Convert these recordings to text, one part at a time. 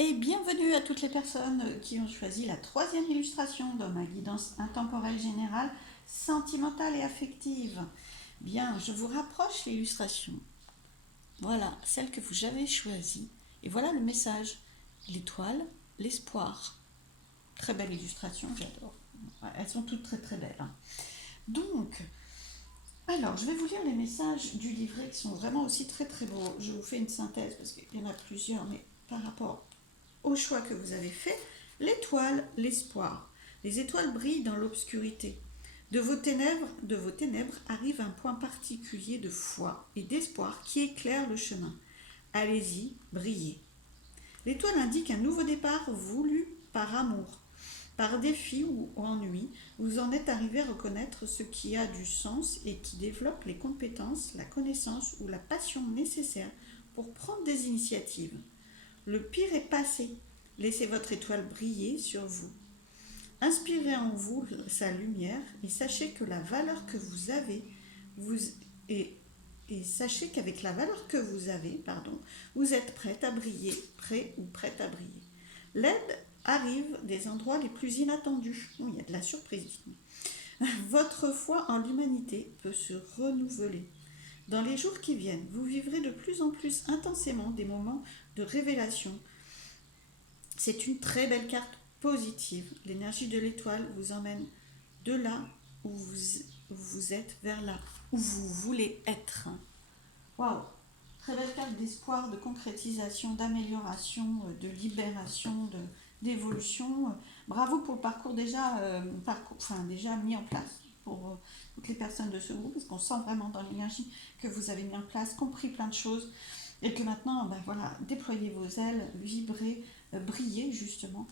Et bienvenue à toutes les personnes qui ont choisi la troisième illustration dans ma guidance intemporelle générale, sentimentale et affective. Bien, je vous rapproche l'illustration. Voilà, celle que vous avez choisie. Et voilà le message. L'étoile, l'espoir. Très belle illustration, j'adore. Ouais, elles sont toutes très très belles, hein. Donc, alors, je vais vous lire les messages du livret qui sont vraiment aussi très très beaux. Je vous fais une synthèse parce qu'il y en a plusieurs, mais par rapport au choix que vous avez fait, l'étoile, l'espoir. Les étoiles brillent dans l'obscurité. De vos ténèbres arrive un point particulier de foi et d'espoir qui éclaire le chemin. Allez-y, brillez. L'étoile indique un nouveau départ voulu par amour. Par défi ou ennui, vous en êtes arrivé à reconnaître ce qui a du sens et qui développe les compétences, la connaissance ou la passion nécessaires pour prendre des initiatives. Le pire est passé. Laissez votre étoile briller sur vous. Inspirez en vous sa lumière et sachez que la valeur que vous avez, vous, et, et sachez qu'avec la valeur que vous avez, vous êtes prête à briller, prêt ou prête à briller. L'aide arrive des endroits les plus inattendus. Il y a de la surprise. Votre foi en l'humanité peut se renouveler. Dans les jours qui viennent, vous vivrez de plus en plus intensément des moments de révélation. C'est une très belle carte positive. L'énergie de l'étoile vous emmène de là où vous êtes vers là où vous voulez être. Waouh! Très belle carte d'espoir, de concrétisation, d'amélioration, de libération, d'évolution. Bravo pour le parcours déjà mis en place pour toutes les personnes de ce groupe, parce qu'on sent vraiment dans l'énergie que vous avez mis en place, compris plein de choses, et que maintenant, voilà, déployez vos ailes, vibrez, brillez justement.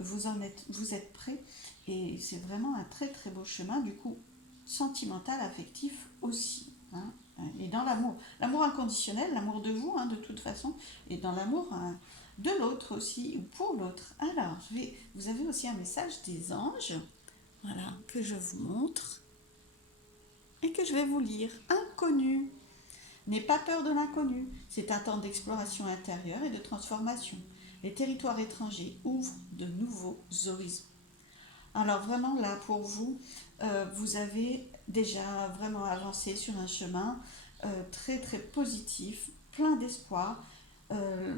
Vous êtes prêts, et c'est vraiment un très très beau chemin, du coup, sentimental, affectif aussi, hein. Et dans l'amour inconditionnel, l'amour de vous, hein, de toute façon, et dans l'amour, hein, de l'autre aussi, ou pour l'autre. Alors, vous avez aussi un message des anges, voilà, que je vous montre et que je vais vous lire. Inconnu. N'aie pas peur de l'inconnu. C'est un temps d'exploration intérieure et de transformation. Les territoires étrangers ouvrent de nouveaux horizons. Alors vraiment là pour vous, vous avez déjà vraiment avancé sur un chemin très très positif, plein d'espoir. Euh,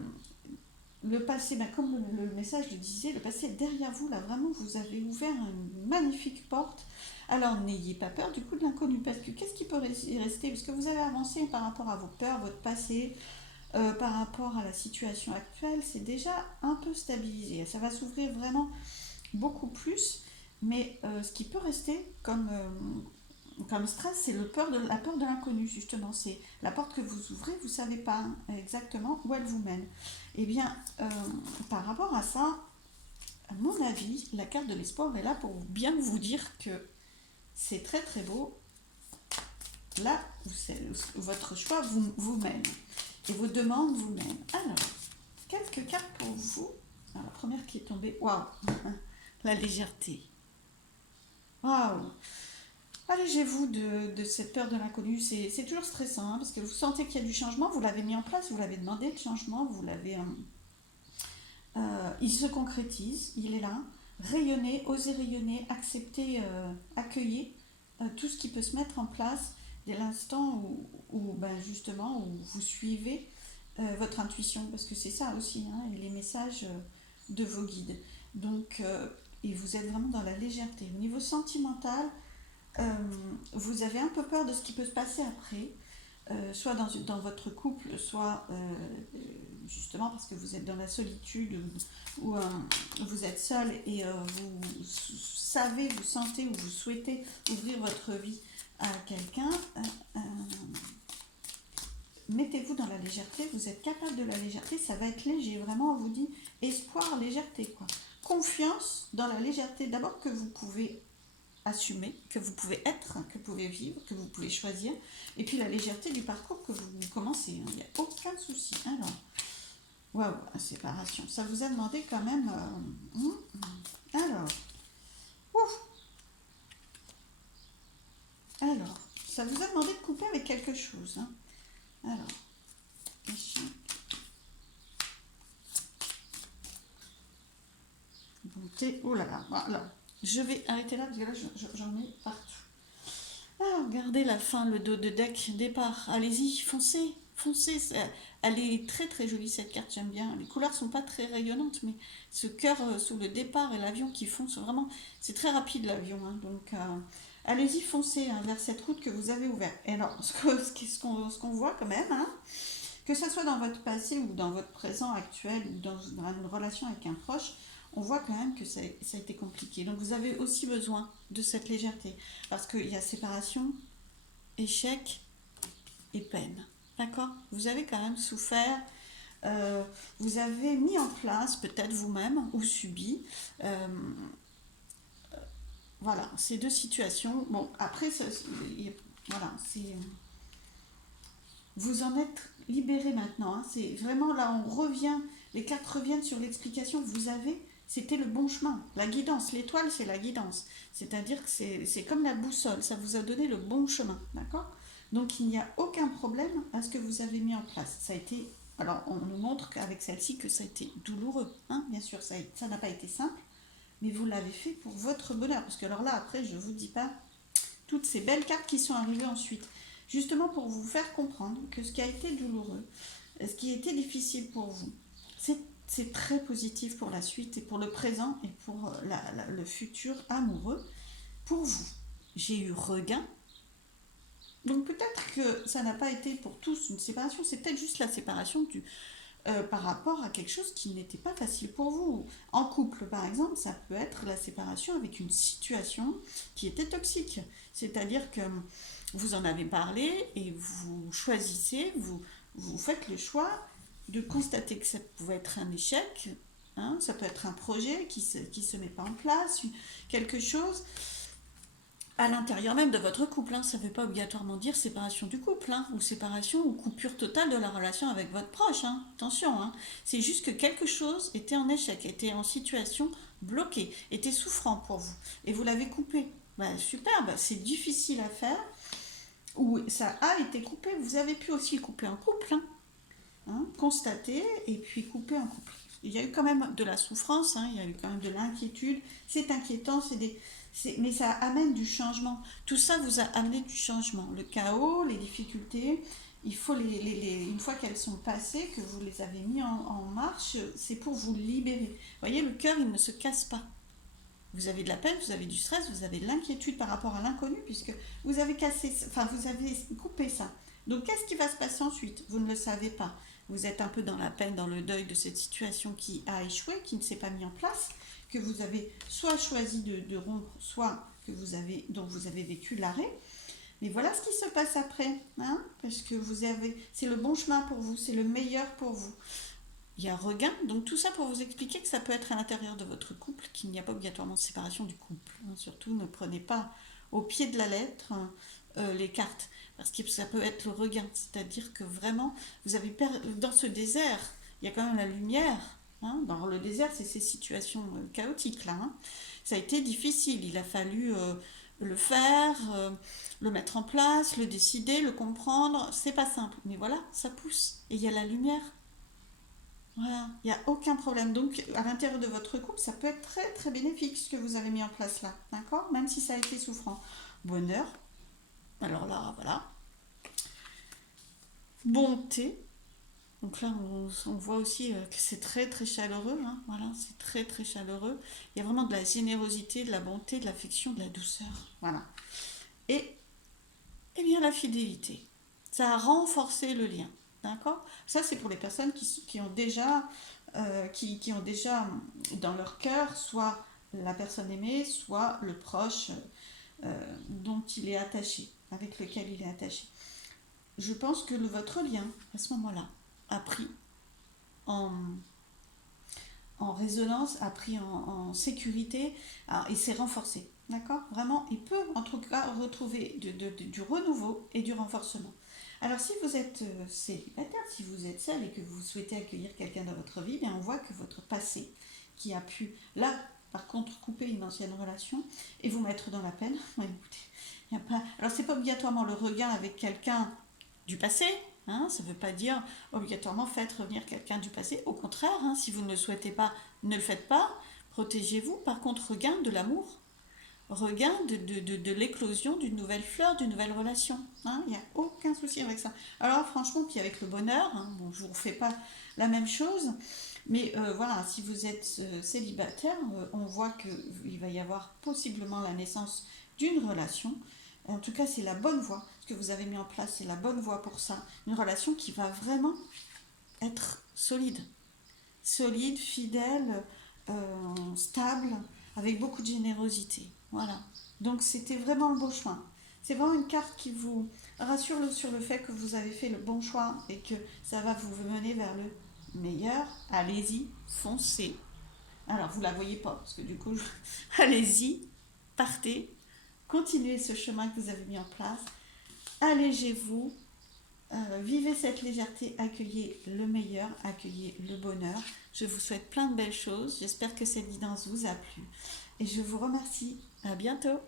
le passé, comme le message le disait, le passé est derrière vous, là vraiment vous avez ouvert une magnifique porte. Alors n'ayez pas peur du coup de l'inconnu, parce que qu'est-ce qui peut rester? Parce que vous avez avancé par rapport à vos peurs, votre passé, par rapport à la situation actuelle, c'est déjà un peu stabilisé. Ça va s'ouvrir vraiment beaucoup plus, mais ce qui peut rester comme stress, c'est la peur de l'inconnu, justement. C'est la porte que vous ouvrez, vous ne savez pas exactement où elle vous mène. Eh bien, par rapport à ça, à mon avis, la carte de l'espoir est là pour bien vous dire que c'est très très beau. Là, votre choix vous mène. Et vos demandes vous mènent. Alors, quelques cartes pour vous. Alors, la première qui est tombée, waouh, la légèreté. Waouh! Allégez-vous de cette peur de l'inconnu. C'est toujours stressant, hein, parce que vous sentez qu'il y a du changement, vous l'avez mis en place, vous l'avez demandé le changement, il se concrétise, il est là. Rayonnez, osez rayonner, acceptez, accueillez tout ce qui peut se mettre en place dès l'instant justement où vous suivez votre intuition, parce que c'est ça aussi, hein, et les messages de vos guides. Donc, et vous êtes vraiment dans la légèreté. Au niveau sentimental, euh, vous avez un peu peur de ce qui peut se passer après, soit dans votre couple, soit justement parce que vous êtes dans la solitude ou vous êtes seul et vous savez, vous sentez ou vous souhaitez ouvrir votre vie à quelqu'un. Euh, Mettez-vous dans la légèreté, vous êtes capable de la légèreté, ça va être léger, vraiment on vous dit espoir, légèreté quoi. Confiance dans la légèreté d'abord que vous pouvez assumer, que vous pouvez être, que vous pouvez vivre, que vous pouvez choisir, et puis la légèreté du parcours que vous commencez, il n'y a aucun souci. Alors, waouh, la séparation, ça vous a demandé quand même... alors, ouf, alors, ça vous a demandé de couper avec quelque chose, hein. Alors, Oh là là, voilà. Je vais arrêter là parce que là, j'en ai partout. Ah, regardez la fin, le dos de deck, départ. Allez-y, foncez, foncez. Elle est très très jolie cette carte, j'aime bien. Les couleurs sont pas très rayonnantes, mais ce cœur sous le départ et l'avion qui fonce, vraiment, c'est très rapide l'avion. Hein, donc allez-y, foncez hein, vers cette route que vous avez ouverte. Et alors, ce qu'on voit quand même, hein, que ce soit dans votre passé ou dans votre présent actuel ou dans une relation avec un proche, on voit quand même que ça a été compliqué. Donc vous avez aussi besoin de cette légèreté. Parce qu'il y a séparation, échec et peine. D'accord? Vous avez quand même souffert. Vous avez mis en place, peut-être vous-même, ou subi, voilà, ces deux situations. Bon, après, voilà, vous en êtes libéré maintenant. Hein. C'est vraiment là, on revient, les cartes reviennent sur l'explication. C'était le bon chemin. La guidance, l'étoile, c'est la guidance. C'est-à-dire que c'est comme la boussole, ça vous a donné le bon chemin. D'accord? Donc il n'y a aucun problème à ce que vous avez mis en place. Ça a été. Alors on nous montre qu'avec celle-ci que ça a été douloureux. Hein, bien sûr, ça n'a pas été simple, mais vous l'avez fait pour votre bonheur. Parce que alors là, après, je ne vous dis pas toutes ces belles cartes qui sont arrivées ensuite. Justement pour vous faire comprendre que ce qui a été douloureux, ce qui a été difficile pour vous, c'est très positif pour la suite et pour le présent et pour le futur amoureux. Pour vous, j'ai eu regain. Donc peut-être que ça n'a pas été pour tous une séparation, c'est peut-être juste la séparation par rapport à quelque chose qui n'était pas facile pour vous. En couple, par exemple, ça peut être la séparation avec une situation qui était toxique. C'est-à-dire que vous en avez parlé et vous choisissez, vous faites le choix de constater que ça pouvait être un échec, hein, ça peut être un projet qui se met pas en place, quelque chose à l'intérieur même de votre couple. Hein. Ça ne veut pas obligatoirement dire séparation du couple, hein, ou séparation ou coupure totale de la relation avec votre proche. Hein. Attention, hein. C'est juste que quelque chose était en échec, était en situation bloquée, était souffrant pour vous, et vous l'avez coupé. Bah, super, bah, c'est difficile à faire, ou ça a été coupé. Vous avez pu aussi le couper en couple, hein. Hein, constater et puis couper en couple. Il y a eu quand même de la souffrance, hein, il y a eu quand même de l'inquiétude. C'est inquiétant, mais ça amène du changement. Tout ça vous a amené du changement. Le chaos, les difficultés, il faut une fois qu'elles sont passées, que vous les avez mis en marche, c'est pour vous libérer. Vous voyez, le cœur, il ne se casse pas. Vous avez de la peine, vous avez du stress, vous avez de l'inquiétude par rapport à l'inconnu, puisque vous avez vous avez coupé ça. Donc qu'est-ce qui va se passer ensuite? Vous ne le savez pas. Vous êtes un peu dans la peine, dans le deuil de cette situation qui a échoué, qui ne s'est pas mis en place, que vous avez soit choisi de rompre, soit dont vous avez vécu l'arrêt. Mais voilà ce qui se passe après, hein, parce que c'est le bon chemin pour vous, c'est le meilleur pour vous. Il y a regain, donc tout ça pour vous expliquer que ça peut être à l'intérieur de votre couple, qu'il n'y a pas obligatoirement de séparation du couple. Hein. Surtout, ne prenez pas au pied de la lettre les cartes, parce que ça peut être le regain, c'est-à-dire que vraiment, vous avez dans ce désert, il y a quand même la lumière. Hein. Dans le désert, c'est ces situations chaotiques là. Hein. Ça a été difficile, il a fallu le faire, le mettre en place, le décider, le comprendre. C'est pas simple, mais voilà, ça pousse et il y a la lumière. Voilà, il n'y a aucun problème. Donc, à l'intérieur de votre couple, ça peut être très très bénéfique ce que vous avez mis en place là, d'accord? Même si ça a été souffrant. Bonheur, alors là, voilà. Bonté, donc là, on voit aussi que c'est très très chaleureux, hein. Voilà, c'est très très chaleureux. Il y a vraiment de la générosité, de la bonté, de l'affection, de la douceur. Voilà. Et, et bien la fidélité. Ça a renforcé le lien. D'accord? Ça, c'est pour les personnes qui ont déjà, qui ont déjà dans leur cœur soit la personne aimée, soit le proche dont il est attaché, avec lequel il est attaché. Je pense que votre lien, à ce moment-là, a pris en, en résonance, a pris en sécurité et s'est renforcé. D'accord? Vraiment, il peut en tout cas retrouver du renouveau et du renforcement. Alors si vous êtes célibataire, si vous êtes seul et que vous souhaitez accueillir quelqu'un dans votre vie, bien on voit que votre passé qui a pu, là par contre, couper une ancienne relation et vous mettre dans la peine, écoutez, y a pas, alors c'est pas obligatoirement le regain avec quelqu'un du passé, hein, ça ne veut pas dire obligatoirement faites revenir quelqu'un du passé, au contraire, hein, si vous ne le souhaitez pas, ne le faites pas, protégez-vous. Par contre, regain de l'amour, regain de l'éclosion d'une nouvelle fleur, d'une nouvelle relation. Hein, il n'y a aucun souci avec ça. Alors franchement, puis avec le bonheur, hein, bon, je ne vous refais pas la même chose, mais voilà, si vous êtes célibataire, on voit qu'il va y avoir possiblement la naissance d'une relation. En tout cas, c'est la bonne voie. Ce que vous avez mis en place, c'est la bonne voie pour ça. Une relation qui va vraiment être solide. Solide, fidèle, stable, avec beaucoup de générosité. Voilà. Donc c'était vraiment le bon choix. C'est vraiment une carte qui vous rassure sur le fait que vous avez fait le bon choix et que ça va vous mener vers le meilleur. Allez-y, foncez. Alors vous la voyez pas parce que du coup, allez-y, partez, continuez ce chemin que vous avez mis en place. Allégez-vous, vivez cette légèreté, accueillez le meilleur, accueillez le bonheur. Je vous souhaite plein de belles choses. J'espère que cette guidance vous a plu. Et je vous remercie. À bientôt.